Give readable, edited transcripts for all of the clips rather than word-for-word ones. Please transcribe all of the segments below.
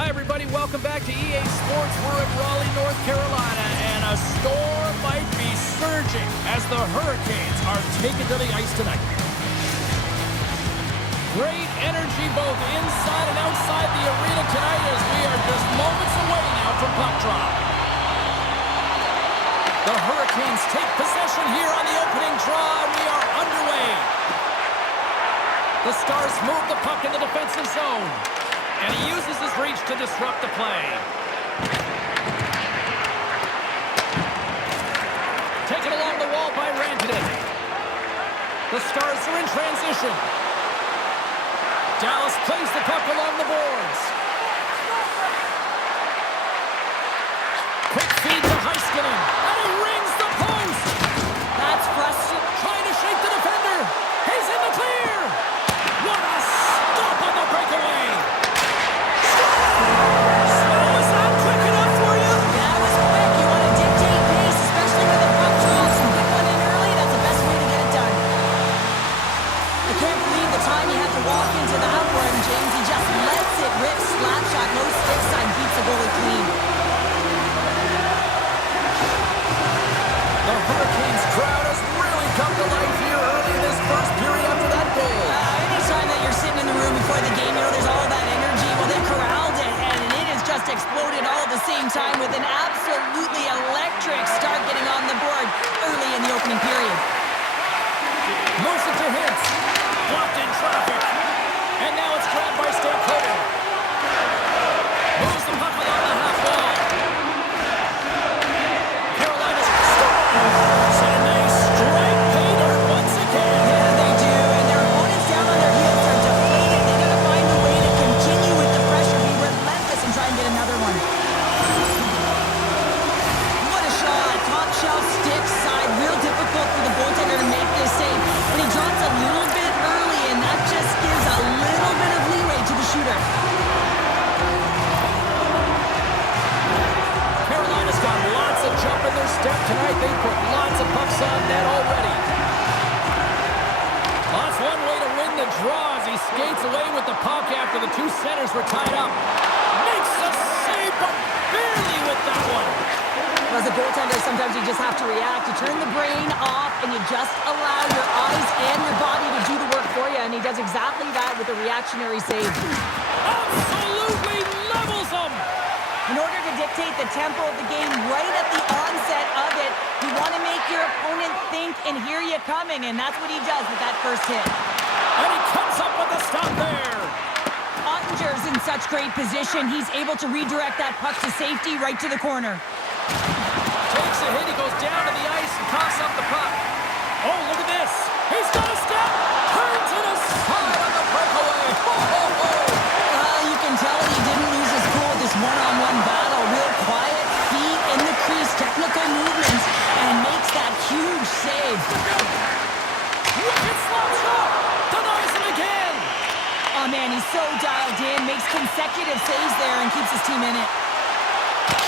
Hi, everybody. Welcome back to EA Sports. We're in Raleigh, North Carolina, and a storm might be surging as the Hurricanes are taken to the ice tonight. Great energy both inside and outside the arena tonight as we are just moments away now from puck drop. The Hurricanes take possession here on the opening draw, and we are underway. The Stars move the puck in the defensive zone, and he uses his reach to disrupt the play. Taken along the wall by Rantanen. The Stars are in transition. Dallas plays the puck along the boards. Quick feed to Heiskanen, and he rings the post. That's frustrating. Trying to shake the defender. He's in the clear. What a stop on the breakaway. Was that quick enough for you? That was quick. You want to dictate pace, especially with the puck drops and get one in early. That's the best way to get it done. I can't believe the time he had to walk into that one, James. He just lets it rip, slap shot, no stick side, beats the goalie clean. The Hurricanes crowd has really come to life here early in this first period after that goal. Anytime that you're sitting in the room before the game, you know there's all that energy. Well, they corralled it, and it has just exploded all at the same time with an absolutely electric start getting on the board early in the opening period. Moves it to Hintz. Blocked in traffic. And now it's grabbed by Stankoven. Moves the puck along the half wall. Carolina's scores. And they strike pay dirt once again. Yeah, they do, and their opponents down on their heels are deflated. They got to find a way to continue with the pressure, be relentless, and try and get another one. What a shot. Top shelf stick side. Real difficult for the goaltender to make this save. But he drops a little bit early, and that just gives a little bit of leeway to the shooter. Carolina's got lots of jump in their step tonight. They put lots of pucks on net already. Well, that's one way to win the draw as he skates away with the puck after the two centers were tied up. Makes a save, but barely with that one. As a goaltender, sometimes you just have to react. You turn the brain off, and you just allow your eyes and your body to do the work for you, and he does exactly that with a reactionary save. Absolutely levels them. In order to dictate the tempo of the game right at the onset of it, you want to make your opponent think and hear you coming, and that's what he does with that first hit. And he comes up with a stop there. Ottinger's in such great position. He's able to redirect that puck to safety right to the corner. Takes a hit, he goes down to the ice and coughs up the puck. Oh, look at this. He's got a step. Turns it aside on the breakaway. You can tell he didn't lose his cool with this one-on-one battle. Real quiet, feet in the crease, technical movements, and makes that huge save. Wicked slap shot. Denies him again. Oh, man, he's so dialed in, makes consecutive saves there, and keeps his team in it.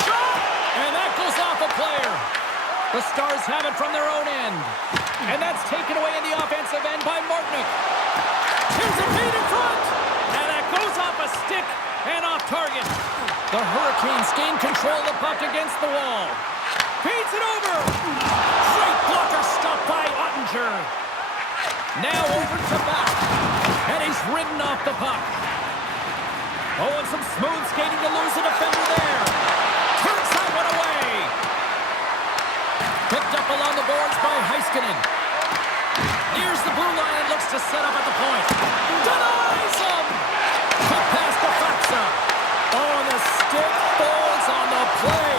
Shot! And that goes off a player. The Stars have it from their own end. And that's taken away in the offensive end by Martinick. Here's a feed in front. And that goes off a stick and off target. The Hurricanes gain control of the puck against the wall. Feeds it over. Great blocker stop by Ottinger. Now over to back. And he's ridden off the puck. Oh, and some smooth skating to lose a defender there. Turns that one away. Picked up along the boards by Heiskanen. Nears the blue line and looks to set up at the point. Denies him. Cut past the Faxa. Oh, and the stick falls on the play.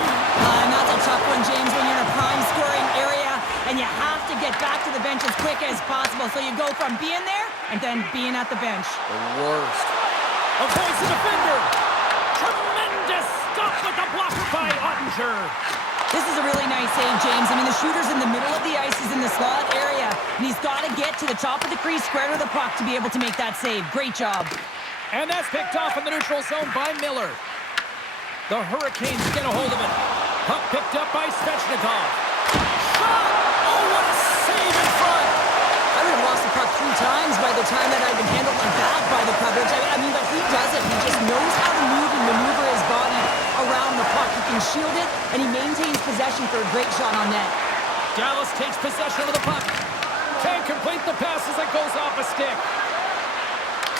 And that's a tough one, James, when you're in a prime scoring area and you have to get back to the bench as quick as possible. So you go from being there and then being at the bench. The worst. Avoids the defender. Tremendous stop with the blocker by Ottinger. This is a really nice save, James. I mean, the shooter's in the middle of the ice. He's in the slot area, and he's got to get to the top of the crease, square to the puck to be able to make that save. Great job. And that's picked off in the neutral zone by Miller. The Hurricanes get a hold of it. Puck picked up by Svechnikov. Shot! Oh, what a save in front! I would have lost the puck 3 times by the time that I've been handled like that by the coverage. I mean, but he does it. He just knows how to move and maneuver shield it, and he maintains possession for a great shot on net. Dallas takes possession of the puck. Can't complete the pass as it goes off a stick.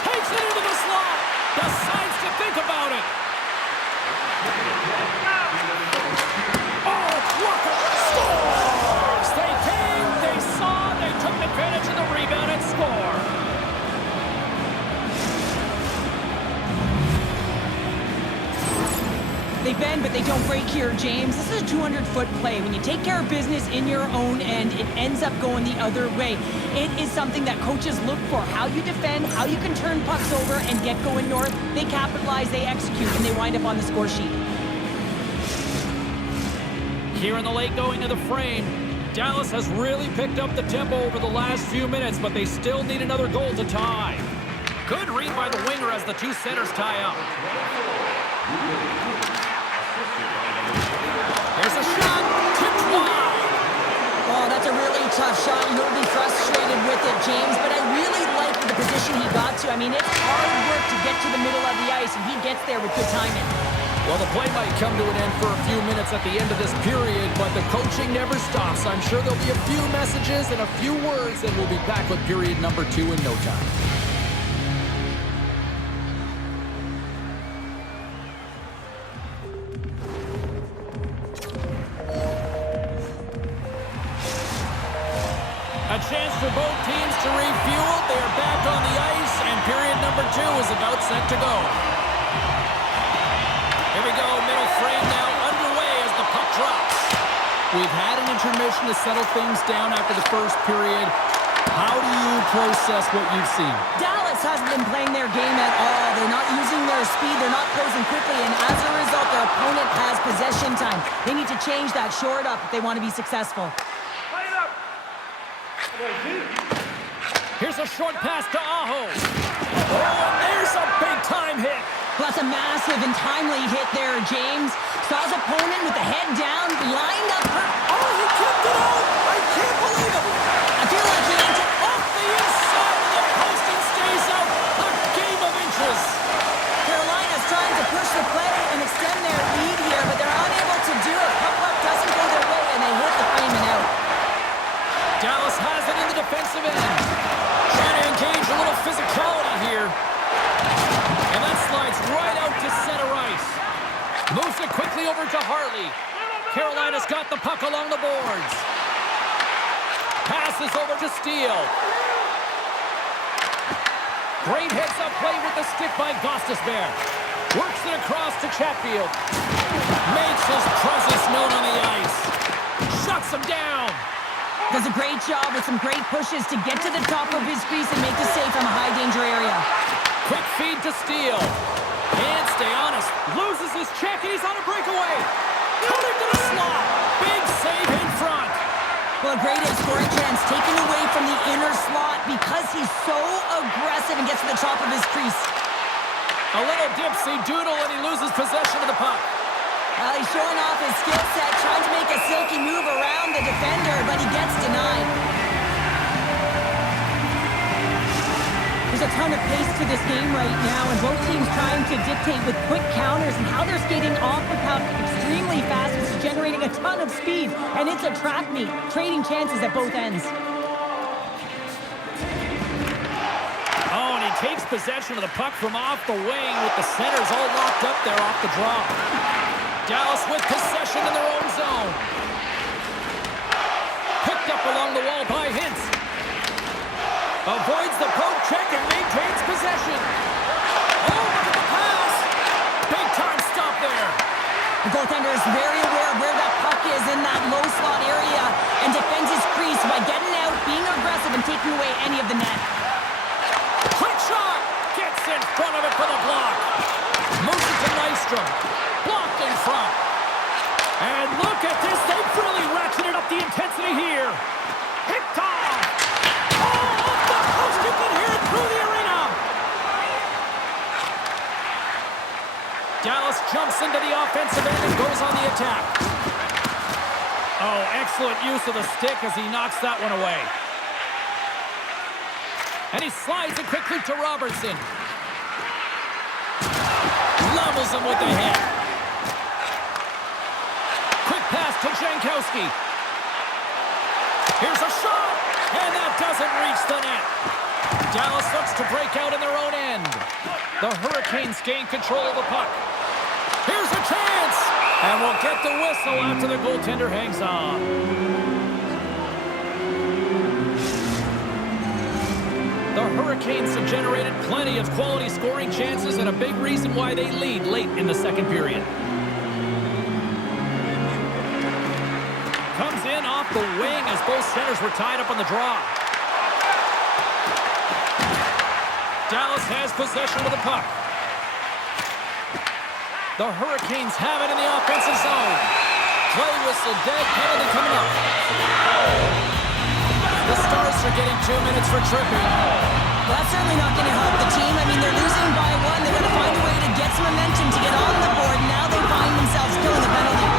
Takes it into the slot. Decides to think about it. Oh, Walker scores! They came, they saw, they took advantage of the rebound and score. They bend, but they don't break here, James. This is a 200-foot play. When you take care of business in your own end, it ends up going the other way. It is something that coaches look for. How you defend, how you can turn pucks over and get going north. They capitalize, they execute, and they wind up on the score sheet. Here in the late going to the frame, Dallas has really picked up the tempo over the last few minutes, but they still need another goal to tie. Good read by the winger as the two centers tie up. Here's a shot, tipped wide. Oh, that's a really tough shot. You'll be frustrated with it, James, but I really like the position he got to. I mean, it's hard work to get to the middle of the ice, and he gets there with good timing. Well, the play might come to an end for a few minutes at the end of this period, but the coaching never stops. I'm sure there'll be a few messages and a few words, and we'll be back with period number 2 in no time. A chance for both teams to refuel. They are back on the ice, and period number 2 is about set to go. Here we go, middle frame now underway as the puck drops. We've had an intermission to settle things down after the first period. How do you process what you've seen? Dallas hasn't been playing their game at all. They're not using their speed. They're not closing quickly, and as a result, their opponent has possession time. They need to change that, shore it up if they want to be successful. Here's a short pass to Aho. Oh, and there's a big-time hit. Plus a massive and timely hit there, James. Saw his opponent with the head down, lined up. Oh, he kicked it out! I can't believe it! I feel like he entered. Off the inside of the post and stays out. A game of inches. Carolina's trying to push the play and extend their lead here, but they're unable to do it. Puck doesn't go their way, and they hit the frame and out. Dallas has it in the defensive end. Trying to engage a little physicality here. And that slides right out to center ice. Moves it quickly over to Hartley. Carolina's got the puck along the boards. Passes over to Steele. Great heads-up play with the stick by Gostisbehere. Works it across to Chatfield. Makes his presence known on the ice. Shuts him down. Does a great job with some great pushes to get to the top of his crease and make the save from a high-danger area. Quick feed to Steele. Can't stay honest. Loses his check, and he's on a breakaway. Coming to the slot. Big save in front. Well, a great scoring chance taken away from the inner slot because he's so aggressive and gets to the top of his crease. A little dipsy doodle, and he loses possession of the puck. Well, he's showing off his skill set, trying to make a silky move around the defender, but he gets denied. There's a ton of pace to this game right now, and both teams trying to dictate with quick counters, and how they're skating off the puck extremely fast, which is generating a ton of speed, and it's a track meet, trading chances at both ends. Oh, and he takes possession of the puck from off the wing with the centers all locked up there off the draw. Dallas with possession in their own zone. Picked up along the wall by Hintz. Avoids the poke check and maintains possession. Oh, look at the pass. Big time stop there. The goaltender is very aware of where that puck is in that low slot area and defends his crease by getting out, being aggressive, and taking away any of the net. Quick shot. Gets in front of it for the block. Moves it to Nystrom. Blocked in front. And look at this. They've really ratcheted up the intensity here. Picked off. Oh, off the post. You can hear it through the arena. Dallas jumps into the offensive end and goes on the attack. Oh, excellent use of the stick as he knocks that one away. And he slides it quickly to Robertson. Levels him with the hit. pass to Jankowski. Here's a shot, and that doesn't reach the net. Dallas looks to break out in their own end. The Hurricanes gain control of the puck. Here's a chance, and we'll get the whistle after the goaltender hangs on. The Hurricanes have generated plenty of quality scoring chances and a big reason why they lead late in the second period. Comes in off the wing as both centers were tied up on the draw. Dallas has possession with the puck. The Hurricanes have it in the offensive zone. Play whistle dead, penalty coming up. The Stars are getting 2 minutes for tripping. Well, that's certainly not going to help the team. I mean, they're losing by one. They're going to find a way to get some momentum to get on the board. Now they find themselves killing the penalty.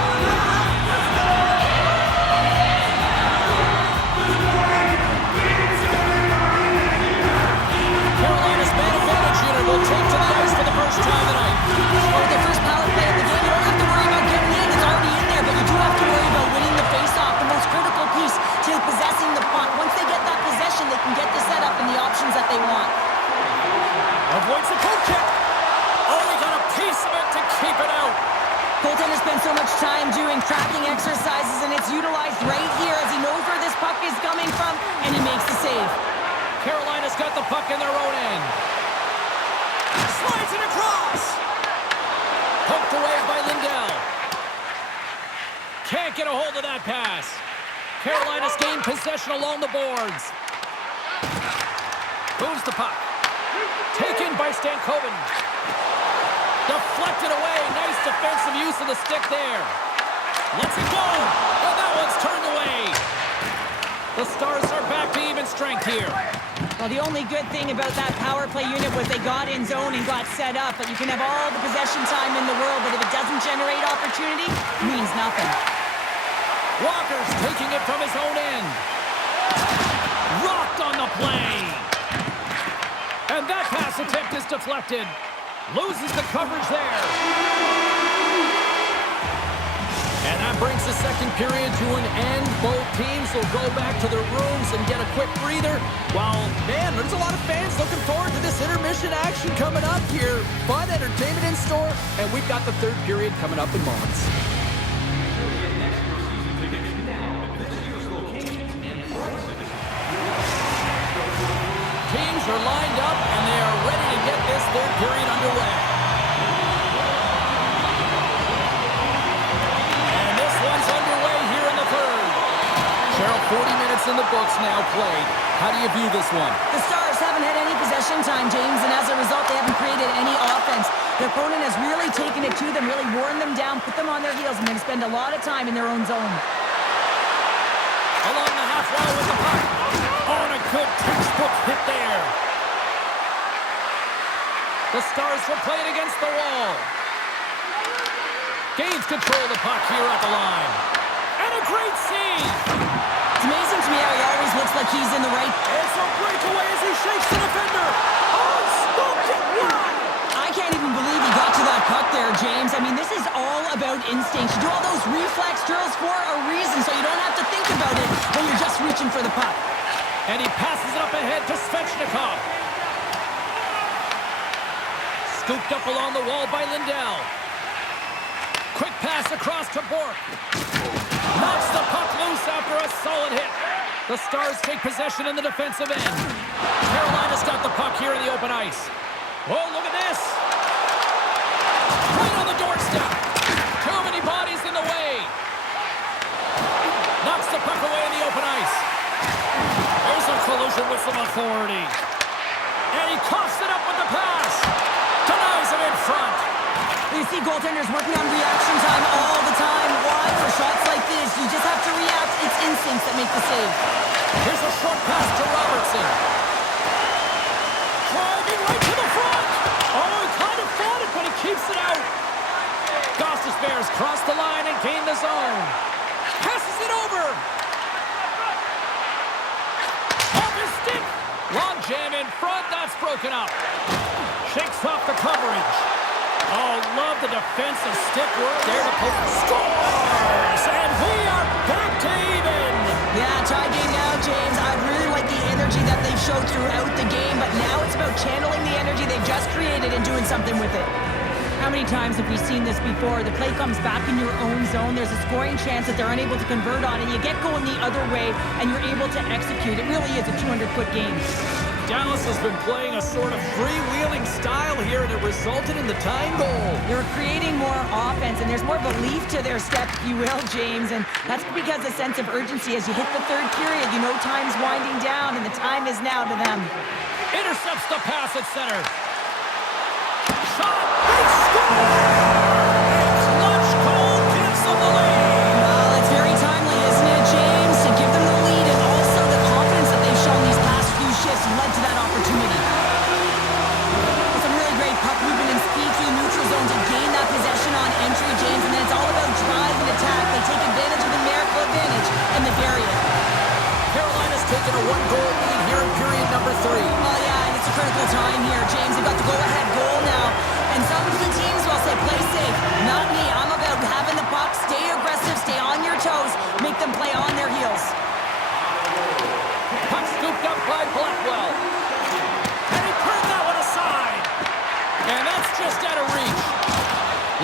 Carolina's man advantage unit will take to the ice for the first time tonight. Well, the first power play of the game, you don't have to worry about getting in. It's already in there, but you do have to worry about winning the faceoff, the most critical piece to possessing the puck. Once they get that possession, they can get the setup and the options that they want. Avoids the poke check. Oh, he got a piece of it to keep it out. Goaltender spends so much time doing tracking exercises, and it's utilized right here as he knows where this puck is coming from, and he makes the save. Carolina's got the puck in their own end. Slides it across. Poked away by Lindell. Can't get a hold of that pass. Carolina's gained possession along the boards. Moves the puck. Taken by Stankoven. Deflected away. Nice defensive use of the stick there. Lets it go. And that one's turned away. The Stars are back to even strength here. Well, the only good thing about that power play unit was they got in zone and got set up, but you can have all the possession time in the world, but if it doesn't generate opportunity, it means nothing. Walker's taking it from his own end. Rocked on the play. And that pass attempt is deflected. Loses the coverage there. And that brings the second period to an end. Both teams will go back to their rooms and get a quick breather. While, man, there's a lot of fans looking forward to this intermission action coming up here. Fun entertainment in store, and we've got the third period coming up in moments. Teams are lined up, and they are ready to get this third period underway. And this one's underway here in the third. Cheryl, 40 minutes in the books now played. How do you view this one? The Stars haven't had any possession time, James, and as a result, they haven't created any offense. Their opponent has really taken it to them, really worn them down, put them on their heels, and they spend a lot of time in their own zone. Along the half wall with the puck. On a good textbook hit there. The Stars will play it against the wall. Gains control of the puck here at the line. And a great save. It's amazing to me how he always looks like he's in the right. It's a breakaway as he shakes the defender. Oh, smoked it wide. I can't even believe he got to that puck there, James. I mean, this is all about instinct. You do all those reflex drills for a reason, so you don't have to think about it when you're just reaching for the puck. And he passes it up ahead to Svechnikov. Scooped up along the wall by Lindell. Quick pass across to Bork. Knocks the puck loose after a solid hit. The Stars take possession in the defensive end. Carolina's got the puck here in the open ice. Oh, look at this. Right on the doorstep. Too many bodies in the way. Knocks the puck away in the open ice. There's a collision with some authority. And he coughs it up with the pass. Denies him in front. You see goaltenders working on reaction time all the time. Why? For shots like this, you just have to react. It's instincts that make the save. Here's a short pass to Robertson. Driving right to the front. Oh, he kind of fought it, but he keeps it out. Gostis Bears cross the line and gain the zone. Passes it over. Off his stick. Long jam in front. That's broken up. Shakes off the coverage. Oh, love the defensive stick work there to put scores. And we are back to even. Yeah, tie game now, James. I really like the energy that they've showed throughout the game, but now it's about channeling the energy they've just created and doing something with it. How many times have we seen this before? The play comes back in your own zone. There's a scoring chance that they're unable to convert on, and you get going the other way, and you're able to execute. It really is a 200-foot game. Dallas has been playing a sort of freewheeling style here, and it resulted in the tying goal. They're creating more offense, and there's more belief to their step, if you will, James. And that's because a sense of urgency as you hit the third period. You know time's winding down, and the time is now to them. Intercepts the pass at center. Shot! They score! And clutch goal gives them the lead. Well, it's very timely, isn't it, James? To give them the lead and also the confidence that they've shown these past few shifts led to that opportunity. Some really great puck movement and speed to the neutral zone to gain that possession on entry, James, and then it's all about drive and attack. They take advantage of the numerical advantage and they bury it. Carolina's taken a one-goal lead here in period number 3. Oh, yeah, and it's a critical time here, James. They've got the go-ahead goal now. And some key teams will say, play safe. Not me. I'm about having the puck, stay aggressive, stay on your toes, make them play on their heels. Puck scooped up by Blackwell. And he turned that one aside. And that's just out of reach.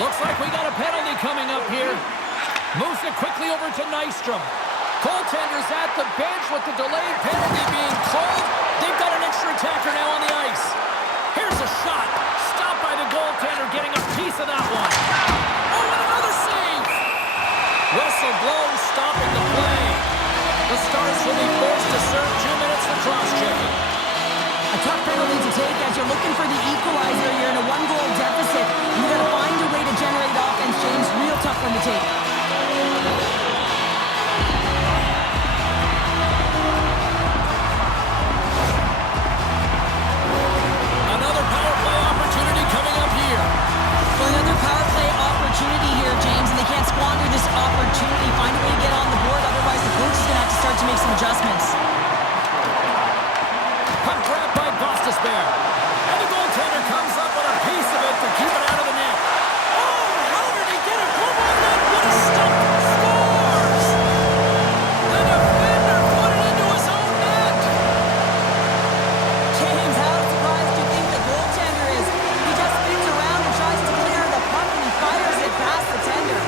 Looks like we got a penalty coming up here. Moves it quickly over to Nystrom. Goaltender's at the bench with the delayed penalty being called. They've got an extra attacker now on the ice. Here's a shot. Stopped by the goaltender, getting a piece of that one. Oh, and another save. Whistle blows, stopping the play. The Stars will be forced to serve 2 minutes for cross-checking. A tough penalty to take as you're looking for the equalizer. You're in a one-goal deficit. You got to find a way to generate offense, James. Real tough one to take. Another power play opportunity coming up here. Well, another power play opportunity here, James, and they can't squander this opportunity. Find a way to get on the board, otherwise the coach is going to have to start to make some adjustments. Puck grabbed by Gostisbehere. And the goaltender comes up with a piece of it to keep it out of the net. Oh, how did he get a glove on that? What a stop! Scores! The defender put it into his own net. James, how surprised do you think the goaltender is? He just spins around and tries to clear the puck, and he fires it past the tender.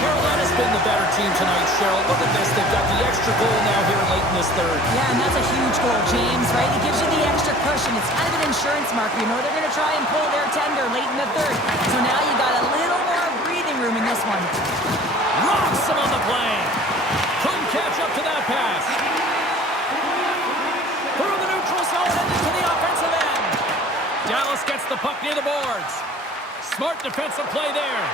Carolina's been the better team tonight, Cheryl. Look at this. They've got the extra goal now here late in this third. Yeah, and that's a huge goal, James, right? It gives you the extra cushion. It's kind of an insurance marker. You know they're going to try and pull their tender late in the third. So now you got a little more breathing room in this one. Rocks him on the play. Couldn't catch up to that pass. Through the neutral zone and into the offensive end. Dallas gets the puck near the boards. Smart defensive play there.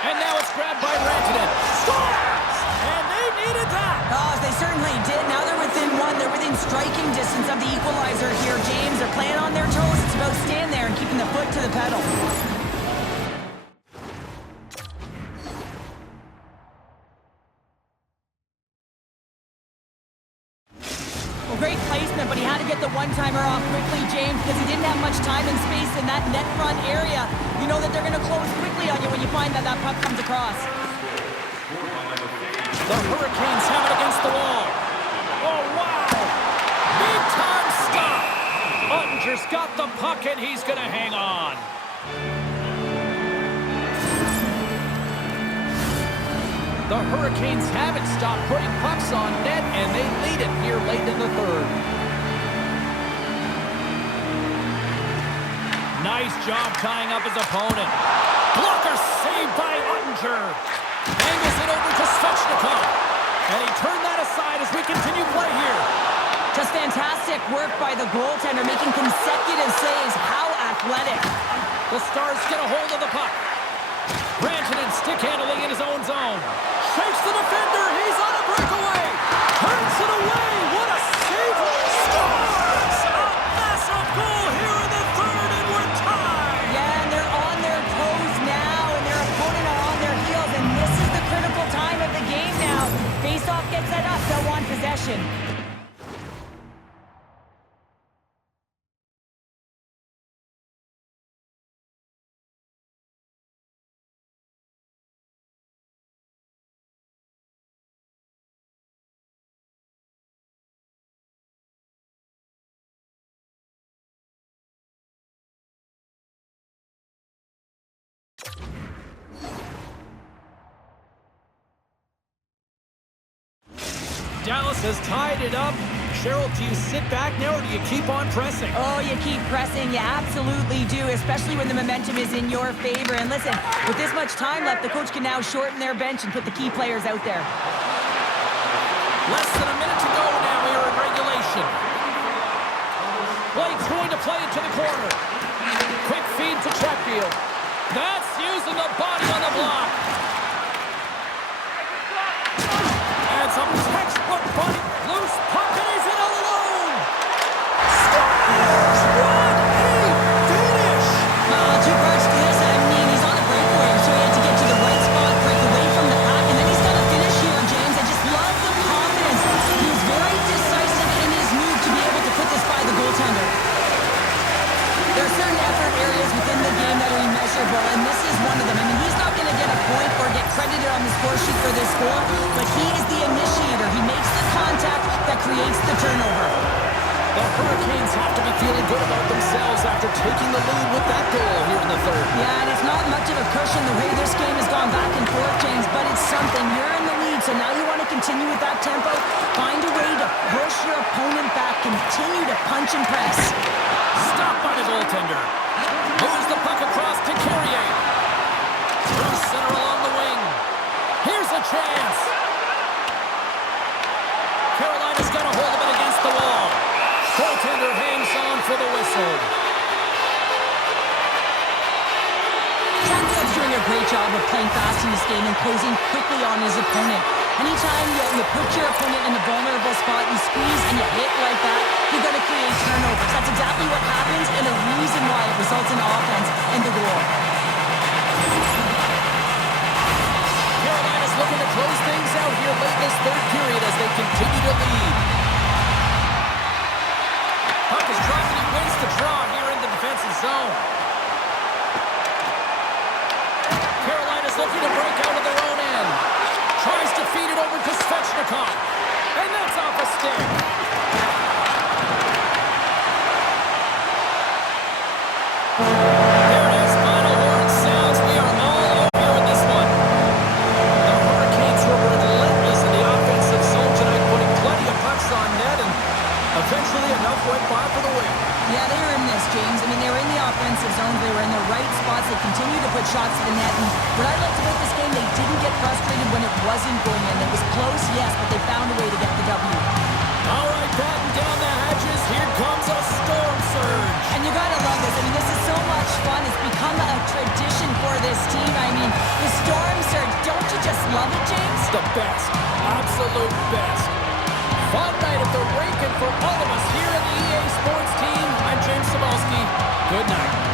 And now it's grabbed by Rantanen. Scores! And they needed that. Oh, they certainly did. Now they're within one. They're within striking distance of the equalizer here, James. They're playing on their toes. It's about staying there and keeping the foot to the pedal. Well, great placement, but he had to get the one-timer off quickly, James, because he didn't have much time and space in that net front area. You know that they're going to close quickly on you when you find that that puck comes across. The Hurricanes have it against the wall. Oh, wow. Big time stop. Ottinger's got the puck, and he's going to hang on. The Hurricanes haven't stopped putting pucks on net, and they lead it here late in the third. Nice job tying up his opponent. Blocker saved by Ottinger. Angles it over to Svechnikov. And he turned that aside as we continue play here. Just fantastic work by the goaltender, making consecutive saves. How athletic. The Stars get a hold of the puck. Rantanen stick handling in his own zone. Shakes the defender. He's on a breakaway. Turns it away. What a save. Scores! A massive goal here in the third, and we're tied. Yeah, and they're on their toes now, and their opponent are on their heels, and this is the critical time of the game now. Face-off gets set up. They'll want possession. Dallas has tied it up. Cheryl, do you sit back now or do you keep on pressing? Oh, you keep pressing. You absolutely do, especially when the momentum is in your favor. And listen, with this much time left, the coach can now shorten their bench and put the key players out there. Less than a minute to go now here in regulation. Blake's going to play it to the corner. Quick feed to Chatfield. That's using the body on the block. And some textbook body. Loose puck and he's in alone. Scores! What a finish! Two parts to this. I mean, he's on a breakaway, so he had to get to the right spot, break away from the pack, and then he's got to finish here, James. I just love the confidence. He was very decisive in his move to be able to put this by the goaltender. There are certain effort areas within the game that are immeasurable, and this is one of them. I mean, he's not going to get a point or get credited on the score sheet for this goal, but he is the initiator. He makes the contact that creates the turnover. The Hurricanes have to be feeling good about themselves after taking the lead with that goal here in the third. Yeah, and it's not much of a cushion the way this game has gone back and forth, James, but it's something. You're in the lead, so now you want to continue with that tempo. Find a way to push your opponent back. Continue to punch and press. Stopped by the goaltender. Moves the puck across to Carrier. Through center along the wing. Here's a chance. Carolina's got a hold of it against the wall. Goaltender hangs on for the whistle. Chatfield's doing a great job of playing fast in this game and closing quickly on his opponent. Anytime you put your opponent in a vulnerable spot, you squeeze and you hit like that, you're going to create turnovers. That's exactly what happens and a reason why it results in offense and the goal. Carolina's looking to close things out here late this third period as they continue to lead. Puck is dropped and he wins the draw here in the defensive zone. Carolina's looking to break out of their own end. Tries to feed it over to Svechnikov. And that's off a stick. There it is. Final horn sounds. We are all over in this one. The Hurricanes were relentless in the offensive zone tonight, putting plenty of pucks on net, and eventually enough went by for the win. Yeah, they were in this, James. I mean, they were in the offensive zone. They were in the right spots. They continued to put shots to the net. And what I liked about this game, they didn't get frustrated when it wasn't going in. It was close, yes, but they found a way to get the W. All right, batten down the hatches. Here comes a storm surge. And you gotta love this. I mean, this is so much fun. It's become a tradition for this team. I mean, the storm surge. Don't you just love it, James? The best. Absolute best. Fun night at the rink, and for all of us here at the EA Sports team, I'm James Cebulski. Good night.